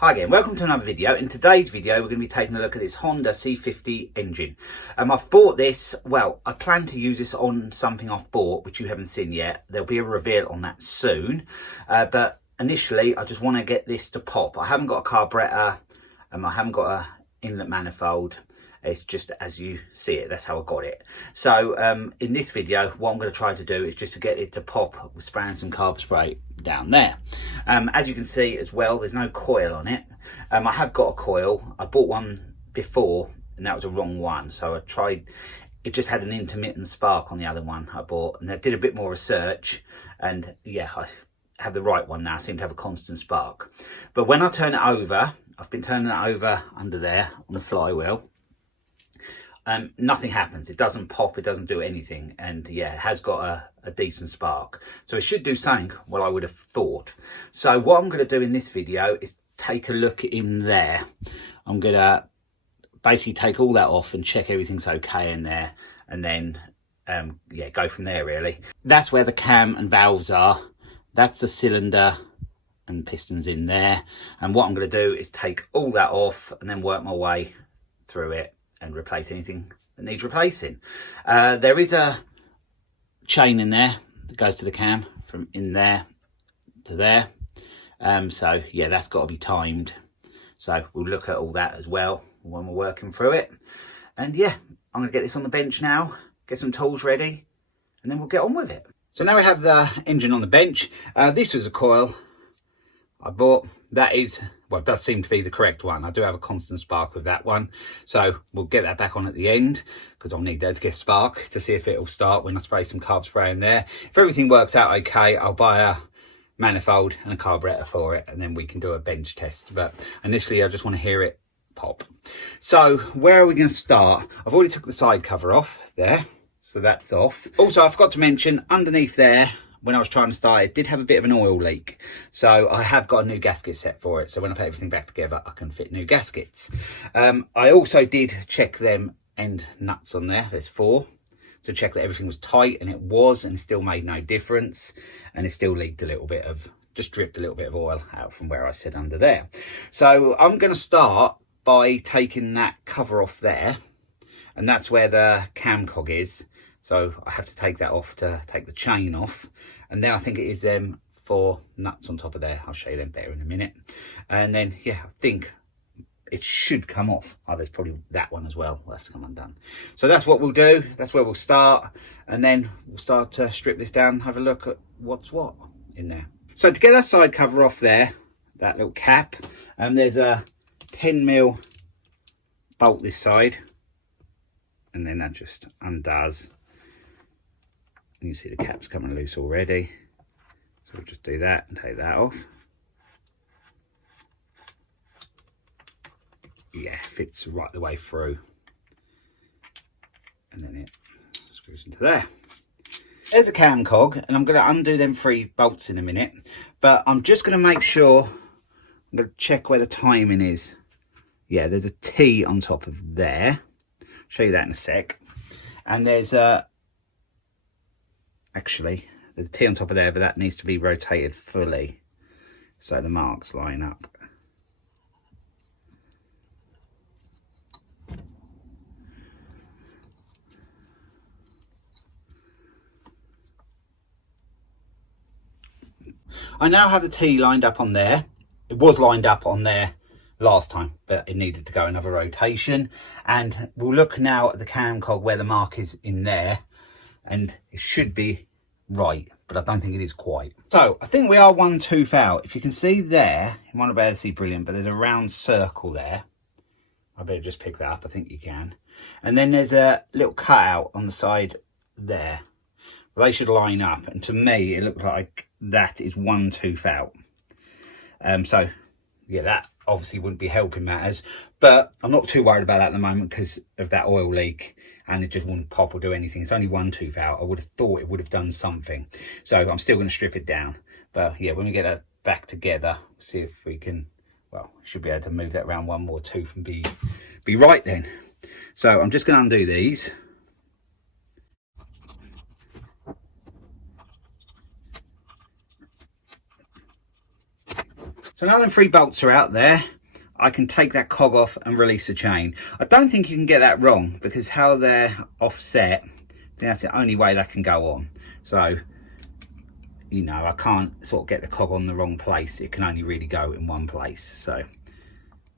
Hi again, welcome to another video. In today's video we're going to be taking a look at this Honda C50 engine. I've bought this, well, I plan to use this on something I've bought which you haven't seen yet. There'll be a reveal on that soon, but initially I just want to get this to pop. I haven't got a carburetor, I haven't got a inlet manifold. It's just as you see it, that's how I got it. So in this video what I'm going to try to do is just to get it to pop with spraying some carb spray down there. As you can see as well, there's no coil on it. I have got a coil. I bought one before and that was a wrong one, so I tried, it just had an intermittent spark on the other one I bought, and I did a bit more research and yeah, I have the right one now. I seem to have a constant spark. But when I turn it over, I've been turning it over under there on the flywheel, nothing happens. It doesn't pop, it doesn't do anything, and yeah, it has got a decent spark, so it should do something, well, I would have thought. So what I'm going to do in this video is take a look in there. I'm going to basically take all that off and check everything's okay in there, and then yeah, go from there really. That's where the cam and valves are. That's the cylinder and pistons in there, and what I'm going to do is take all that off and then work my way through it and replace anything that needs replacing. There is a chain in there that goes to the cam from in there to there, so yeah, that's got to be timed, so we'll look at all that as well when we're working through it. And yeah, I'm going to get this on the bench now, get some tools ready, and then we'll get on with it. So now we have the engine on the bench. This was a coil I bought. That is, well, it does seem to be the correct one. I do have a constant spark with that one, so we'll get that back on at the end because I'll need that to get a spark to see if it will start when I spray some carb spray in there. If everything works out okay, I'll buy a manifold and a carburetor for it, and then we can do a bench test. But initially I just want to hear it pop. So where are we going to start? I've already took the side cover off there, so that's off. Also, I forgot to mention, underneath there, when I was trying to start, it did have a bit of an oil leak, so I have got a new gasket set for it, so when I put everything back together I can fit new gaskets. I also did check them end nuts on there, there's 4, to check that everything was tight, and it was, and still made no difference, and it still leaked a little bit of, just dripped a little bit of oil out from where I sit under there. So I'm going to start by taking that cover off there, and that's where the cam cog is. So I have to take that off to take the chain off. And then I think it is them 4 nuts on top of there. I'll show you them better in a minute. And then, yeah, I think it should come off. Oh, there's probably that one as well. Will have to come undone. So that's what we'll do. That's where we'll start. And then we'll start to strip this down and have a look at what's what in there. So to get that side cover off there, that little cap, there's a 10mm bolt this side. And then that just undoes. You can see the cap's coming loose already, so we'll just do that and take that off. Yeah, fits right the way through, and then it screws into there. There's a cam cog, and I'm going to undo them 3 bolts in a minute, but I'm just going to make sure, I'm going to check where the timing is. Yeah, there's a T on top of there. I'll show you that in a sec. And there's a, actually, there's a T on top of there, but that needs to be rotated fully so the marks line up. I now have the T lined up on there. It was lined up on there last time, but it needed to go another rotation. And we'll look now at the cam cog where the mark is in there, and it should be right, but I don't think it is quite. So I think we are 1 tooth out. If you can see there, you might not be able to see brilliant, but there's a round circle there. I better just pick that up, I think you can. And then there's a little cutout on the side there. Well, they should line up, and to me it looks like that is 1 tooth out. So yeah, that obviously wouldn't be helping matters, but I'm not too worried about that at the moment because of that oil leak, and it just wouldn't pop or do anything. It's only 1 tooth out. I would have thought it would have done something, so I'm still going to strip it down. But yeah, when we get that back together, see if we can, well, should be able to move that around 1 more tooth and be right then. So I'm just going to undo these. So now them 3 bolts are out there, I can take that cog off and release the chain. I don't think you can get that wrong, because how they're offset, that's the only way that can go on. So, you know, I can't sort of get the cog on the wrong place. It can only really go in one place. So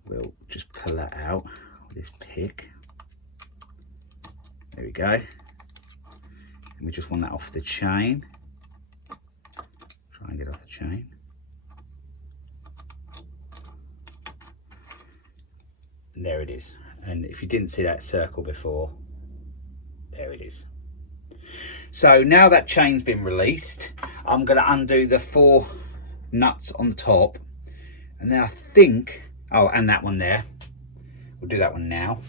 we'll just pull that out with this pick. There we go. And we just want that off the chain. Try and get off the chain. And there it is. And if you didn't see that circle before, there it is. So now that chain's been released, I'm going to undo the 4 nuts on the top, and then I think, oh, and that one there, we'll do that one now.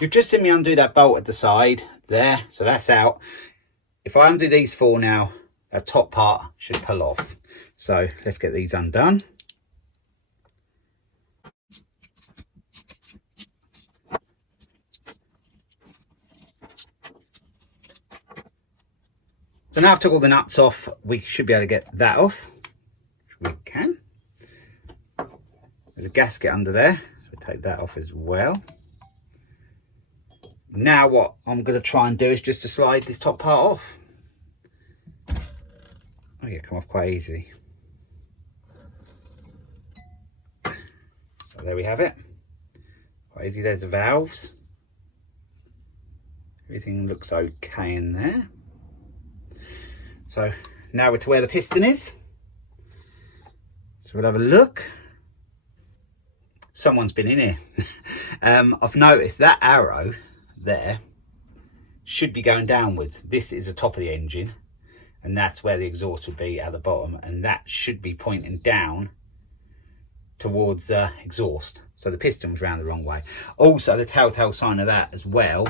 You've just seen me undo that bolt at the side there, so that's out. If I undo these 4 now, that top part should pull off. So let's get these undone. So now I've took all the nuts off, we should be able to get that off. We can. There's a gasket under there, so we'll take that off as well. Now what I'm going to try and do is just to slide this top part off. Oh yeah, come off quite easily. So there we have it. Quite easy. There's the valves. Everything looks okay in there. So now we're to where the piston is. So we'll have a look. Someone's been in here. I've noticed that arrow there should be going downwards. This is the top of the engine, and that's where the exhaust would be at the bottom, and that should be pointing down towards the exhaust. So the piston was round the wrong way. Also, the telltale sign of that as well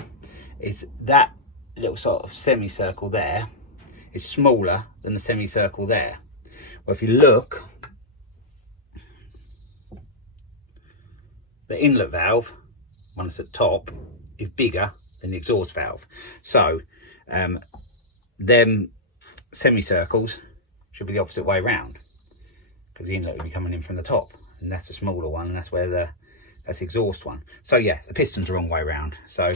is that little sort of semicircle there is smaller than the semicircle there. Well, if you look, the inlet valve, one that's at the top, is bigger than the exhaust valve. So them semicircles should be the opposite way round, because the inlet will be coming in from the top, and that's a smaller one, and that's where that's the exhaust one. So yeah, the piston's the wrong way round. So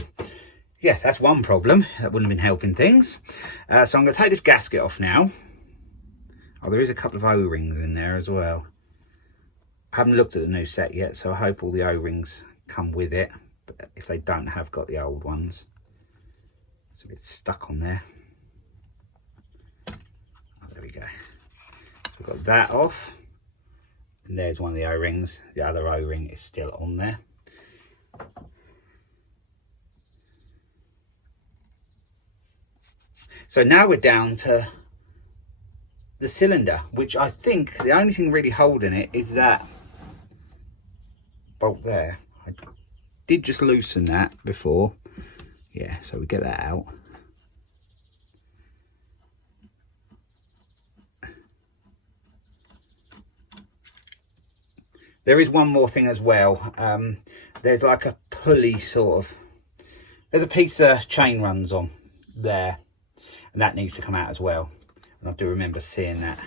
yeah, that's one problem. That wouldn't have been helping things. So I'm going to take this gasket off now. Oh, there is a couple of O-rings in there as well. I haven't looked at the new set yet, so I hope all the O-rings come with it. But if they don't, have got the old ones. It's a bit stuck on there. Oh, there we go. So we've got that off. And there's one of the O-rings. The other O-ring is still on there. So now we're down to the cylinder, which I think the only thing really holding it is that bolt there. I did just loosen that before. Yeah, so we get that out. There is one more thing as well. There's like a pulley sort of, there's a piece of chain runs on there, and that needs to come out as well. And I do remember seeing that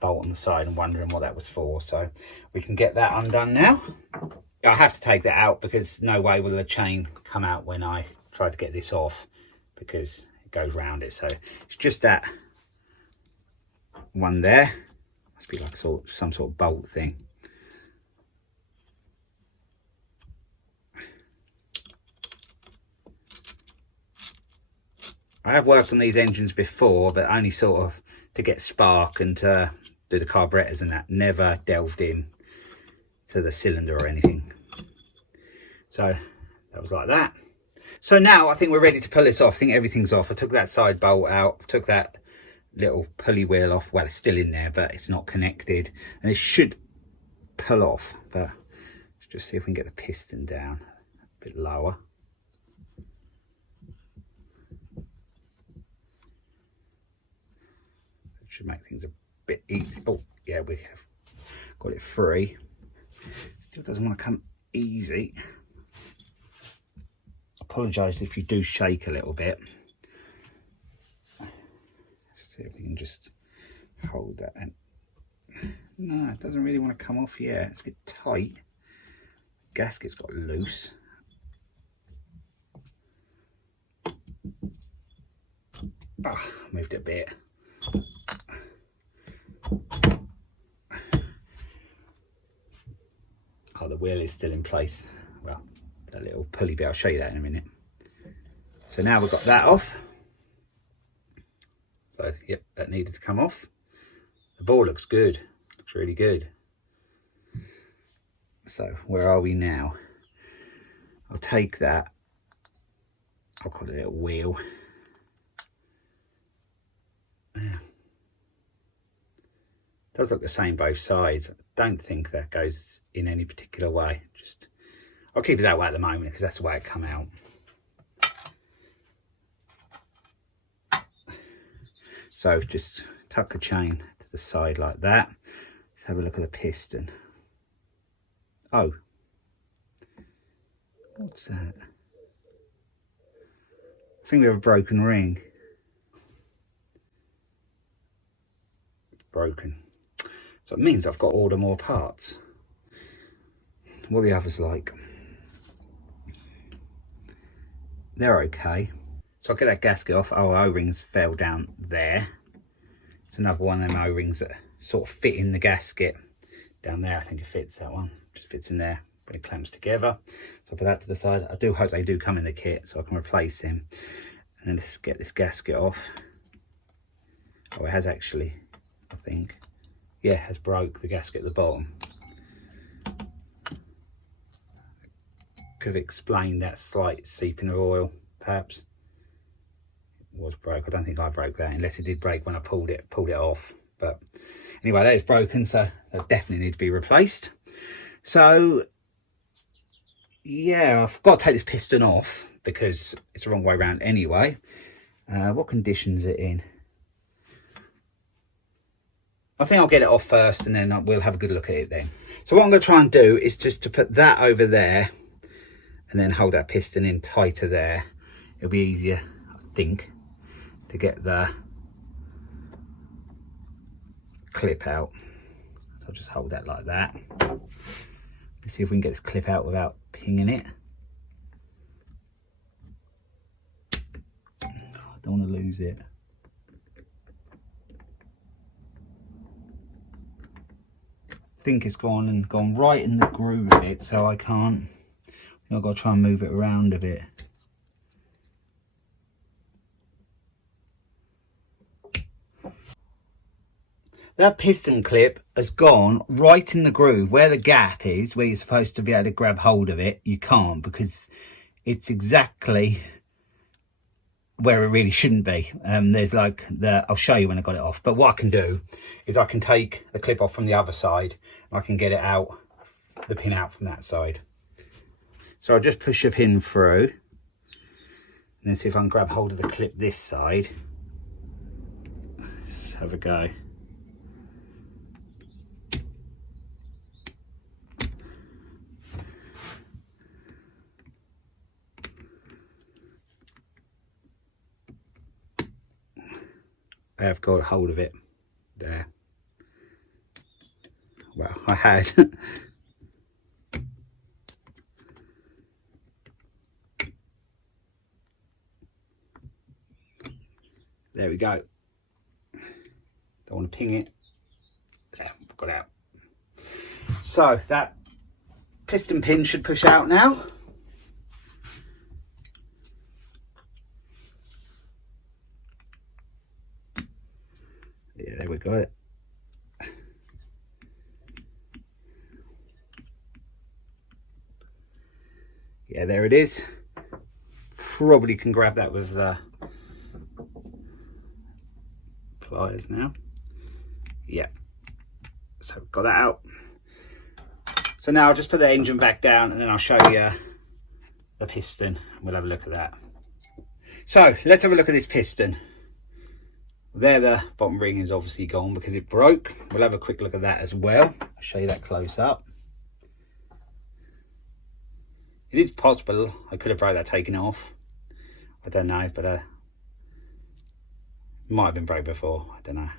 bolt on the side and wondering what that was for. So we can get that undone now. I have to take that out because no way will the chain come out when I try to get this off, because it goes round it. So it's just that one there. Must be like some sort of bolt thing. I have worked on these engines before, but only sort of to get spark and to do the carburetors and that. Never delved in to the cylinder or anything. So that was like that. So now I think we're ready to pull this off. I think everything's off. I took that side bolt out, took that little pulley wheel off. Well, it's still in there, but it's not connected, and it should pull off. But let's just see if we can get the piston down a bit lower. Should make things a bit easy. Oh yeah, we have got it free. Still doesn't want to come easy. Apologise if you do shake a little bit. See if we can just hold that. And no, it doesn't really want to come off yet. It's a bit tight. Gasket's got loose. Ah, moved it a bit. Oh, the wheel is still in place. Well, that little pulley bit, I'll show you that in a minute. So now we've got that off. So, yep, that needed to come off. The ball looks good. Looks really good. So, where are we now? I'll take that. I'll call it a wheel. Yeah. Does look the same both sides. I don't think that goes in any particular way. Just, I'll keep it that way at the moment because that's the way it come out. So just tuck the chain to the side like that. Let's have a look at the piston. Oh, what's that? I think we have a broken ring. Broken. So it means I've got to order more parts. What are the others like? They're okay. So I'll get that gasket off. Oh, O-rings fell down there. It's another one of them O-rings that sort of fit in the gasket. Down there, I think it fits, that one. Just fits in there when it clamps together. So I'll put that to the side. I do hope they do come in the kit so I can replace them. And then let's get this gasket off. Oh, it has actually, I think. Yeah, it has broke the gasket at the bottom. Could have explained that slight seeping of oil, perhaps. It was broke. I don't think I broke that, unless it did break when I pulled it off. But anyway, that is broken, so that definitely needs to be replaced. So yeah, I've got to take this piston off because it's the wrong way around anyway. What condition is it in? I think I'll get it off first and then we'll have a good look at it then. So what I'm going to try and do is just to put that over there and then hold that piston in tighter there. It'll be easier, I think, to get the clip out. So I'll just hold that like that. Let's see if we can get this clip out without pinging it. I don't want to lose it. I think it's gone right in the groove of it, so I can't. I've got to try and move it around a bit. That piston clip has gone right in the groove where the gap is, where you're supposed to be able to grab hold of it. You can't, because it's exactly where it really shouldn't be. There's like I'll show you when I got it off, but what I can do is I can take the clip off from the other side and I can get it out, the pin out from that side. So I'll just push a pin through and then see if I can grab hold of the clip this side. Let's have a go. I have got hold of it there. Well, I had. There we go. Don't want to ping it. There, got out. So that piston pin should push out now. Yeah, there we got it. Yeah, there it is. Probably can grab that with pliers now. Yeah, so got that out. So now I'll just put the engine back down and then I'll show you the piston. We'll have a look at that. So let's have a look at this piston. There, the bottom ring is obviously gone because it broke. We'll have a quick look at that as well. I'll show you that close up. It is possible I could have broke that taken off. I don't know, but Might have been broke before, I don't know.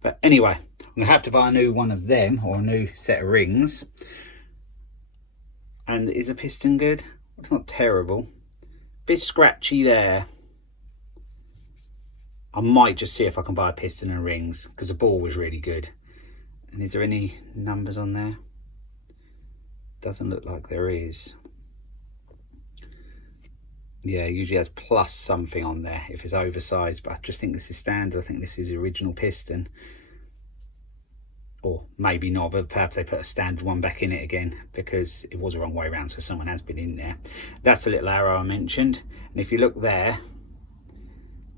But anyway, I'm gonna have to buy a new one of them, or a new set of rings. And is a piston good? It's not terrible. Bit scratchy there. I might just see if I can buy a piston and rings, because the ball was really good. And is there any numbers on there? Doesn't look like there is. Yeah, usually has plus something on there if it's oversized, but I just think this is standard. I think this is the original piston. Or maybe not, but perhaps they put a standard one back in it again, because it was the wrong way around, so someone has been in there. That's a little arrow I mentioned, and if you look there,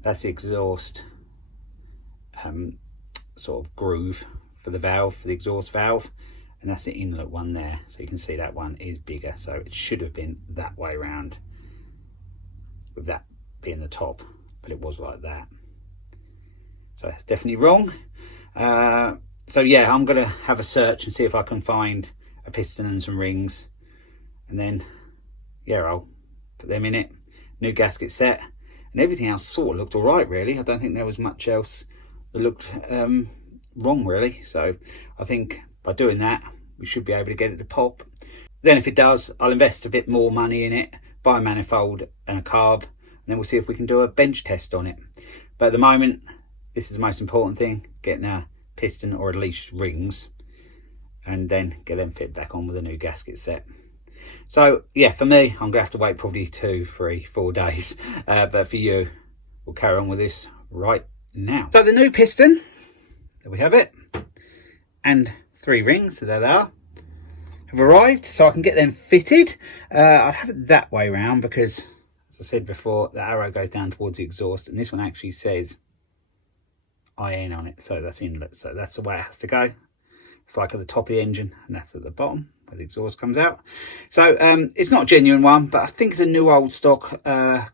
that's the exhaust sort of groove for the valve, for the exhaust valve, and that's the inlet one there. So you can see that one is bigger, so it should have been that way around, with that being the top, but it was like that. So it's definitely wrong. So yeah, I'm gonna have a search and see if I can find a piston and some rings, and then yeah, I'll put them in it. New gasket set, and everything else sort of looked all right, really. I don't think there was much else that looked wrong, really. So I think by doing that, we should be able to get it to pop. Then if it does, I'll invest a bit more money in it, buy a manifold and a carb, and then we'll see if we can do a bench test on it. But at the moment, this is the most important thing, getting a piston or at least rings, and then get them fit back on with a new gasket set. So yeah, for me, I'm gonna have to wait probably 2, 3, 4 days, but for you, we'll carry on with this right now. So the new piston, there we have it, and 3 rings, so there they are, have arrived, so I can get them fitted. I'll have it that way around because, as I said before, the arrow goes down towards the exhaust, and this one actually says IN on it, so that's inlet, so that's the way it has to go. It's like at the top of the engine, and that's at the bottom where the exhaust comes out. So it's not a genuine one, but I think it's a new old stock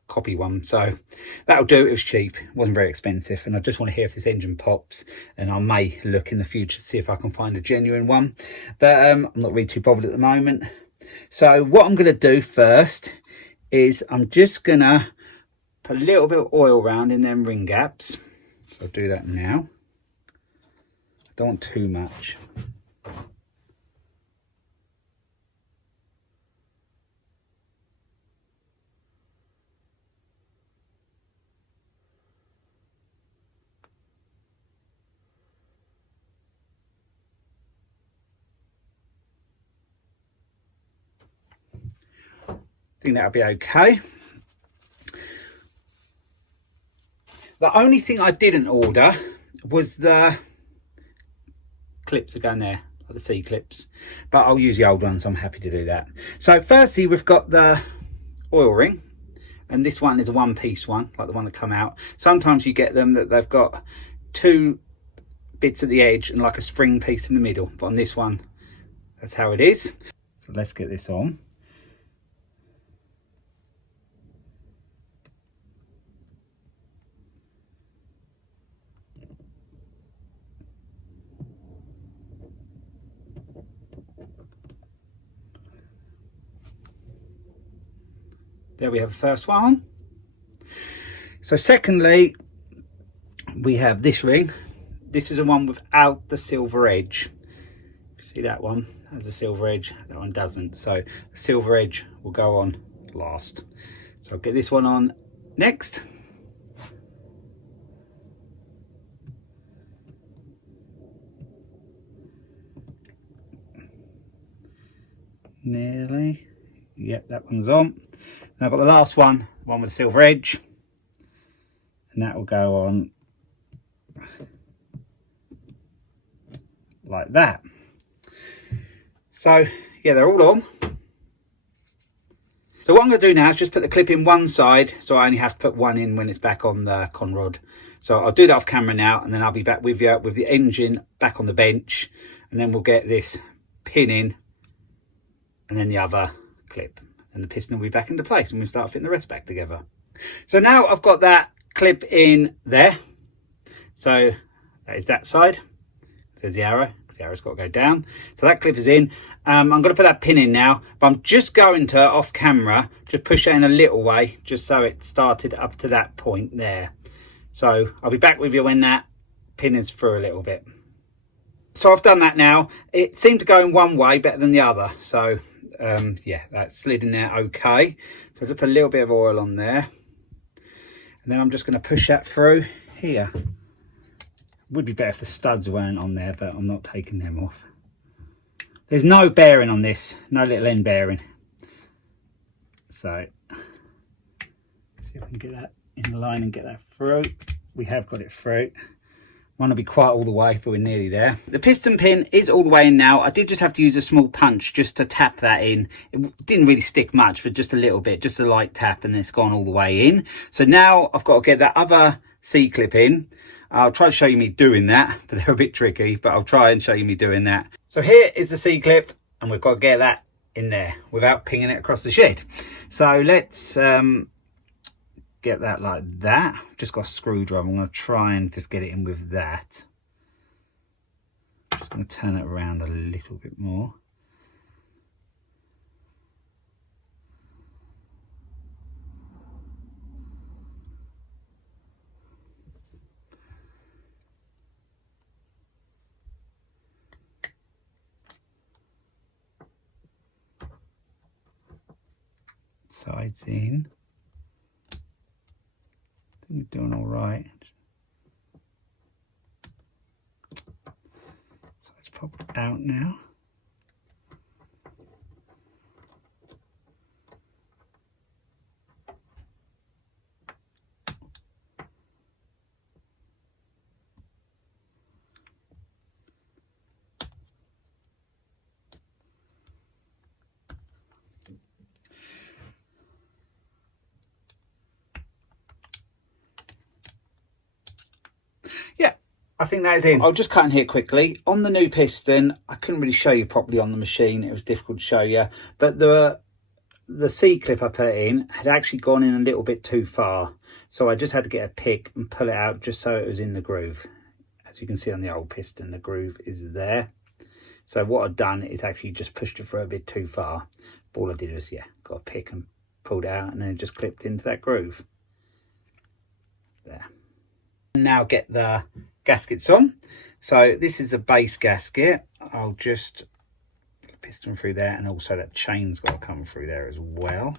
copy one, so that'll do. It was cheap, it wasn't very expensive, and I just want to hear if this engine pops, and I may look in the future to see if I can find a genuine one, but I'm not really too bothered at the moment. So what I'm going to do first is I'm just going to put a little bit of oil around in them ring gaps. So I'll do that now. I don't want too much. I think that'll be okay. The only thing I didn't order was the clips that go in there, like the C clips, but I'll use the old ones, so I'm happy to do that. So firstly, we've got the oil ring, and this one is a one-piece one, like the one that come out. Sometimes you get them that they've got 2 bits at the edge and like a spring piece in the middle, but on this one, that's how it is. So let's get this on. There we have the first one. So secondly, we have this ring. This is the one without the silver edge. You see that one has a silver edge, that one doesn't. So the silver edge will go on last. So I'll get this one on next. Nearly. Yep, that one's on. And I've got the last one, one with a silver edge, and that will go on like that. So yeah, they're all on. So what I'm going to do now is just put the clip in one side, so I only have to put one in when it's back on the con rod. So I'll do that off camera now, and then I'll be back with you with the engine back on the bench, and then we'll get this pin in, and then the other clip, and the piston will be back into place, and we'll start fitting the rest back together. So now I've got that clip in there, so that is that side. There's the arrow, because the arrow's got to go down. So that clip is in. I'm going to put that pin in now, but I'm just going to, off camera, just push it in a little way, just so it started up to that point there. So I'll be back with you when that pin is through a little bit. So I've done that now. It seemed to go in one way better than the other. So yeah, that slid in there okay. So just put a little bit of oil on there. And then I'm just going to push that through here. Would be better if the studs weren't on there, but I'm not taking them off. There's no bearing on this, no little end bearing. So see if we can get that in line and get that through. We have got it through. Want to be quite all the way, but we're nearly there. The piston pin is all the way in now. I did just have to use a small punch just to tap that in. It didn't really stick much, for just a little bit, just a light tap, and it's gone all the way in. So now I've got to get that other C-clip in. I'll try to show you me doing that, but they're a bit tricky, but I'll try and show you me doing that. So here is the C-clip, and we've got to get that in there without pinging it across the shed. So let's get that like that. Just got a screwdriver. I'm going to try and just get it in with that. Just going to turn it around a little bit more. Sides in. I think we're doing all right. So let's pop it out now. Yeah, I think that is in. I'll just cut in here quickly. On the new piston, I couldn't really show you properly on the machine. It was difficult to show you. But the C-clip I put in had actually gone in a little bit too far. So I just had to get a pick and pull it out just so it was in the groove. As you can see on the old piston, the groove is there. So what I've done is actually just pushed it through a bit too far. But all I did was, yeah, got a pick and pulled it out, and then it just clipped into that groove. There. Now get the gaskets on. So this is a base gasket. I'll just put the piston through there, and also that chain's got to come through there as well.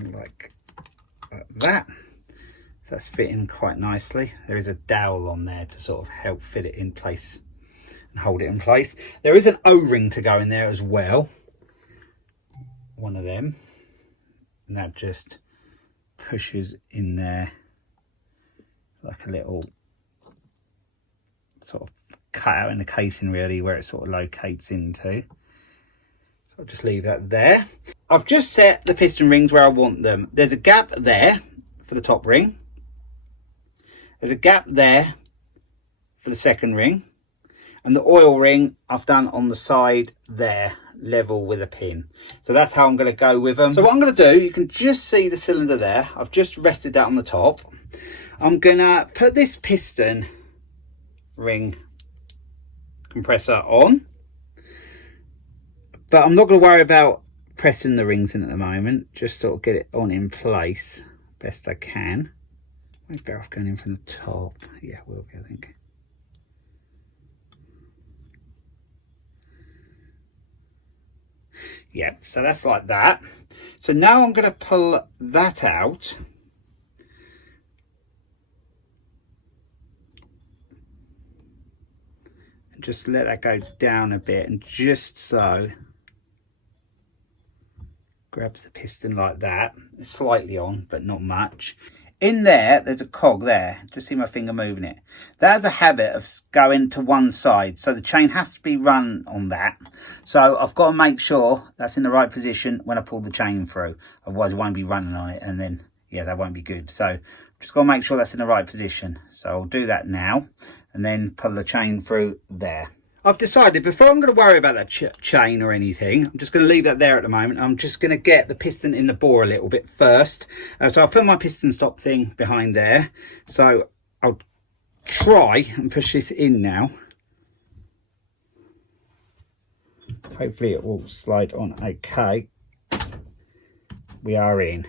Like that. So that's fitting quite nicely. There is a dowel on there to sort of help fit it in place and hold it in place. There is an O-ring to go in there as well. One of them. And that just pushes in there like a little sort of cut out in the casing, really, where it sort of locates into. So I'll just leave that there. I've just set the piston rings where I want them. There's a gap there for the top ring. There's a gap there for the second ring. And the oil ring I've done on the side there, level with a pin. So that's how I'm going to go with them. So what I'm going to do, you can just see the cylinder there. I've just rested that on the top. I'm going to put this piston ring compressor on. But I'm not going to worry about pressing the rings in at the moment. Just sort of get it on in place best I can. Maybe better off going in from the top. Yeah, will be, I think. Yeah, so that's like that. So now I'm going to pull that out. And just let that go down a bit, and just so grabs the piston like that. It's slightly on, but not much. In there, there's a cog there. Just see my finger moving it. That has a habit of going to one side, so the chain has to be run on that. So I've got to make sure that's in the right position when I pull the chain through. Otherwise, it won't be running on it, and then, yeah, that won't be good. So just got to make sure that's in the right position. So I'll do that now, and then pull the chain through there. I've decided, before I'm going to worry about that chain or anything, I'm just going to leave that there at the moment. I'm just going to get the piston in the bore a little bit first. So I'll put my piston stop thing behind there. So I'll try and push this in now. Hopefully it will slide on okay. we are in.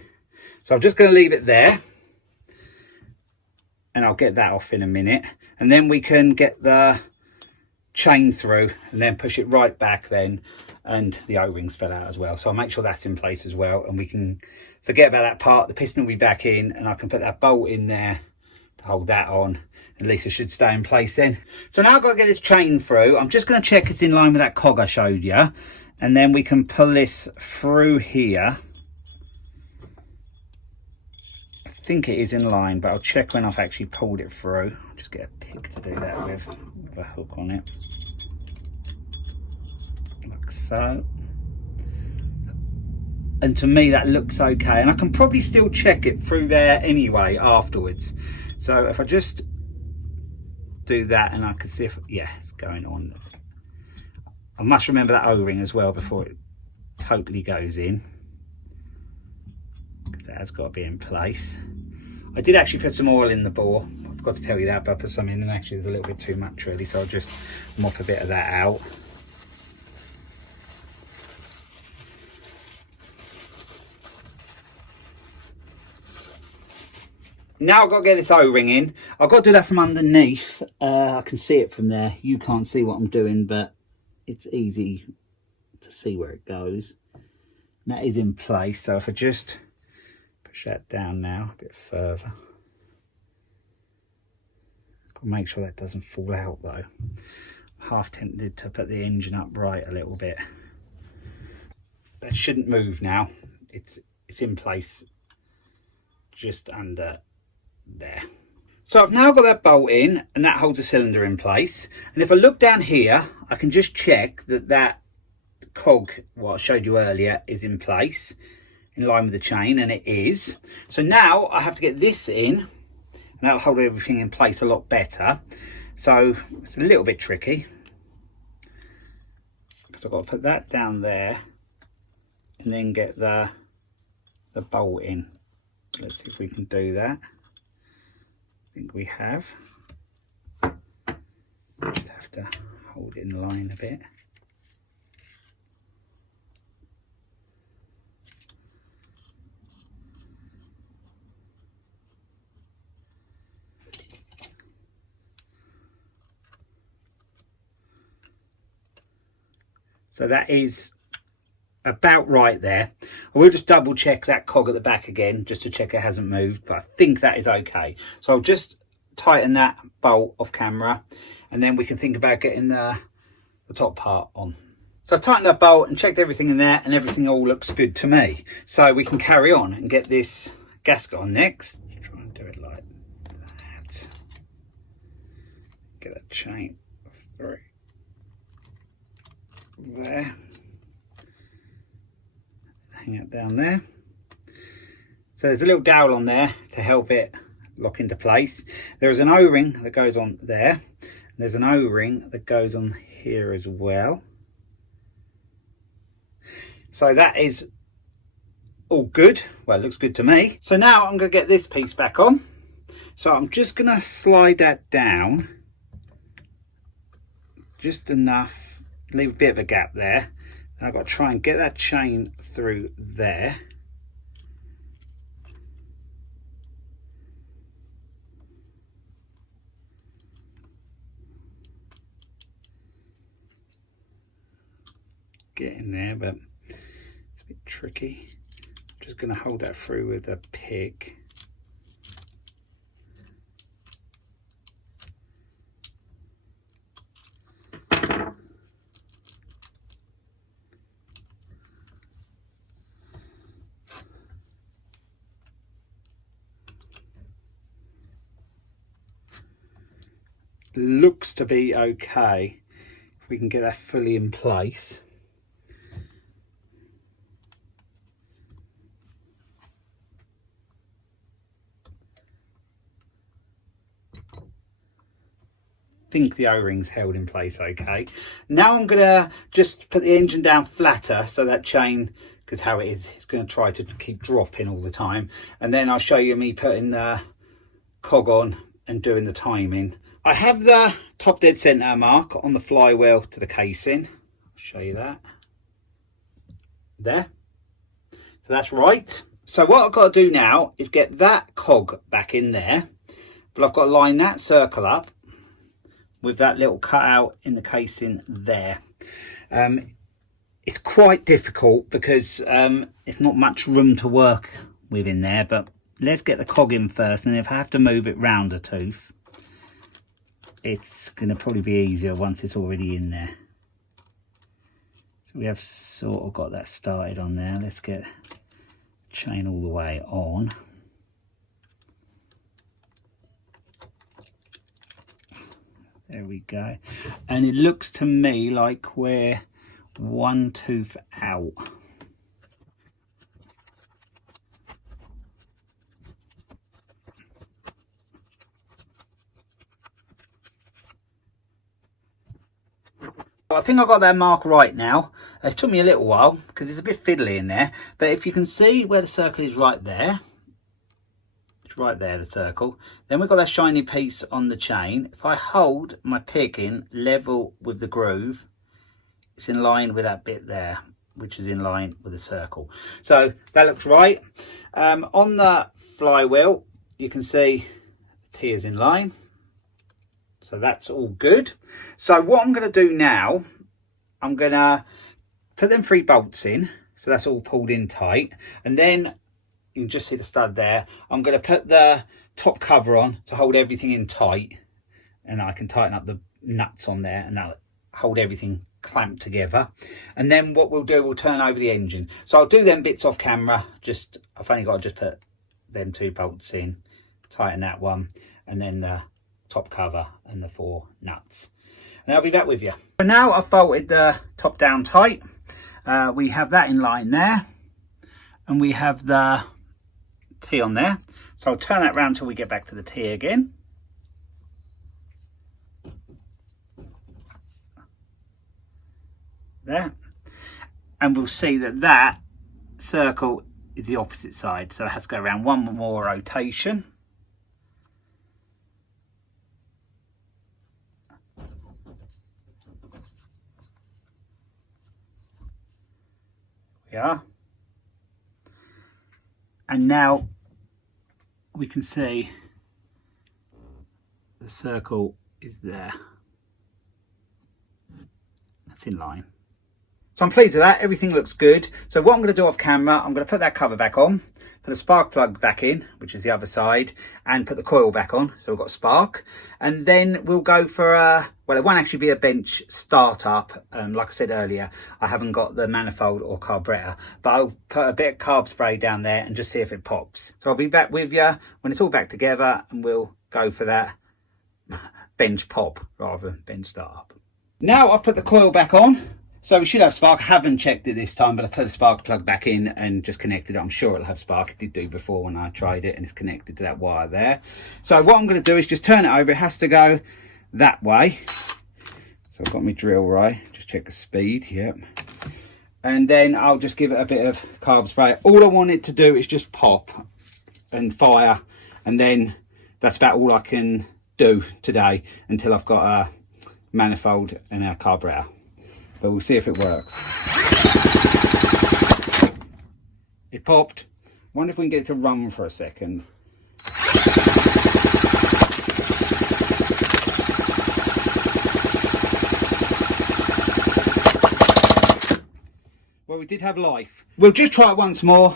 So I'm just going to leave it there, and I'll get that off in a minute, and then we can get the chain through and then push it right back then, and the O-rings fell out as well, so I'll make sure that's in place as well, and we can forget about that part. The piston will be back in, and I can put that bolt in there to hold that on. At least it should stay in place then. So now I've got to get this chain through. I'm just going to check it's in line with that cog I showed you, and then we can pull this through here. I think it is in line, but I'll check when I've actually pulled it through. I'll just get a pick to do that with a hook on it, like so. And to me that looks okay, and I can probably still check it through there anyway afterwards. So if I just do that, and I can see if, yeah, it's going on. I must remember that O-ring as well before it totally goes in, because that has got to be in place. I did actually put some oil in the bore, I forgot to tell you that, but I put some in, and actually there's a little bit too much really, so I'll just mop a bit of that out. Now I've got to get this O-ring in. I've got to do that from underneath. I can see it from there. You can't see what I'm doing, but it's easy to see where it goes. And that is in place. So if I just push that down now a bit further. Got to make sure that doesn't fall out though. I'm half tempted to put the engine upright a little bit. That shouldn't move now. It's in place just under there. So I've now got that bolt in, and that holds the cylinder in place, and if I look down here I can just check that that cog, what I showed you earlier, is in place in line with the chain, and it is. So now I have to get this in, and that'll hold everything in place a lot better. So it's a little bit tricky because I've got to put that down there and then get the bolt in. Let's see if we can do that. I think we have. Just have to hold it in line a bit. So that is about right there. I will just double check that cog at the back again just to check it hasn't moved, but I think that is okay. So I'll just tighten that bolt off camera, and then we can think about getting the top part on. So I tightened that bolt and checked everything in there, and everything all looks good to me. So we can carry on and get this gasket on next. Try and do it like that. Get that chain through there. Hang it down there. So there's a little dowel on there to help it lock into place. There is an O-ring that goes on there. There's an O-ring that goes on here as well. So that is all good. Well, it looks good to me. So now I'm going to get this piece back on. So I'm just going to slide that down just enough, leave a bit of a gap there. I've got to try and get that chain through there. Get in there, but it's a bit tricky. I'm just going to hold that through with a pick. Looks to be okay if we can get that fully in place. I think the O-ring's held in place okay. Now I'm gonna just put the engine down flatter so that chain, because how it is, it's going to try to keep dropping all the time, and then I'll show you me putting the cog on and doing the timing. I have the top dead centre mark on the flywheel to the casing. I'll show you that. There. So So that's right. So what I've got to do now is get that cog back in there, but I've got to line that circle up with that little cutout in the casing there. It's quite difficult because it's not much room to work with in there, but let's get the cog in first, and if I have to move it round a tooth, it's going to probably be easier once it's already in there. So we have sort of got that started on there. Let's get chain all the way on. There we go. And it looks to me like we're one tooth out. I think I got that mark right now. It took me a little while because it's a bit fiddly in there, but if you can see where the circle is right there, it's right there, the circle. Then we've got that shiny piece on the chain. If I hold my pick in level with the groove, it's in line with that bit there, which is in line with the circle. So that looks right. On the flywheel, you can see the T is in line. So that's all good. So what I'm going to do now, I'm going to put them 3 bolts in. So that's all pulled in tight. And then you can just see the stud there. I'm going to put the top cover on to hold everything in tight. And I can tighten up the nuts on there and that'll hold everything clamped together. And then what we'll do, we'll turn over the engine. So I'll do them bits off camera. I've only got to just put them 2 bolts in, tighten that one, and then the top cover and the 4 nuts, and I'll be back with you. So now I've bolted the top down tight. We have that in line there, and we have the T on there. So I'll turn that round till we get back to the T again. There, and we'll see that that circle is the opposite side, so it has to go around one more rotation. Yeah, and now we can see the circle is there. That's in line. So I'm pleased with that. Everything looks good. So what I'm going to do off camera, I'm going to put that cover back on, put the spark plug back in, which is the other side, and put the coil back on. So we've got spark, and then we'll go for a, well, it won't actually be a bench startup. Like I said earlier, I haven't got the manifold or carburetor, but I'll put a bit of carb spray down there and just see if it pops. So I'll be back with you when it's all back together, and we'll go for that bench pop rather than bench startup. Now I've put the coil back on. So we should have spark. I haven't checked it this time, but I put the spark plug back in and just connected it. I'm sure it'll have spark. It did do before when I tried it, and it's connected to that wire there. So what I'm going to do is just turn it over. It has to go that way. So I've got my drill right. Just check the speed. Yep. And then I'll just give it a bit of carb spray. All I want it to do is just pop and fire. And then that's about all I can do today until I've got a manifold and a carburetor. But we'll see if it works. It popped. Wonder if we can get it to run for a second. Well, we did have life. We'll just try it once more.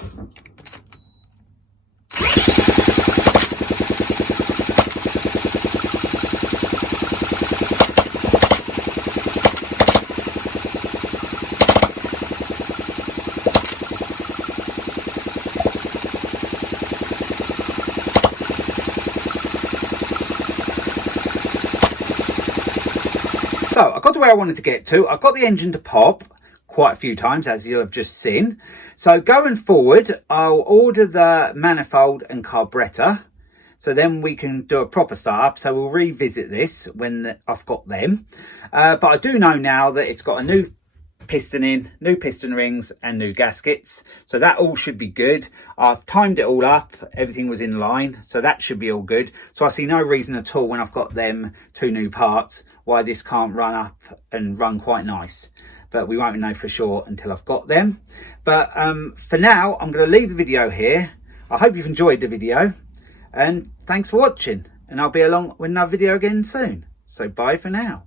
So I got to where I wanted to get to. I got the engine to pop quite a few times, as you'll have just seen. So going forward, I'll order the manifold and carburetor, so then we can do a proper startup. So we'll revisit this when I've got them. But I do know now that it's got a new piston in, new piston rings and new gaskets, so that all should be good. I've timed it all up, everything was in line, so that should be all good. So I see no reason at all, when I've got them 2 new parts, why this can't run up and run quite nice. but we won't know for sure until I've got them. But for now, I'm going to leave the video here. I hope you've enjoyed the video, and thanks for watching, and I'll be along with another video again soon. So bye for now.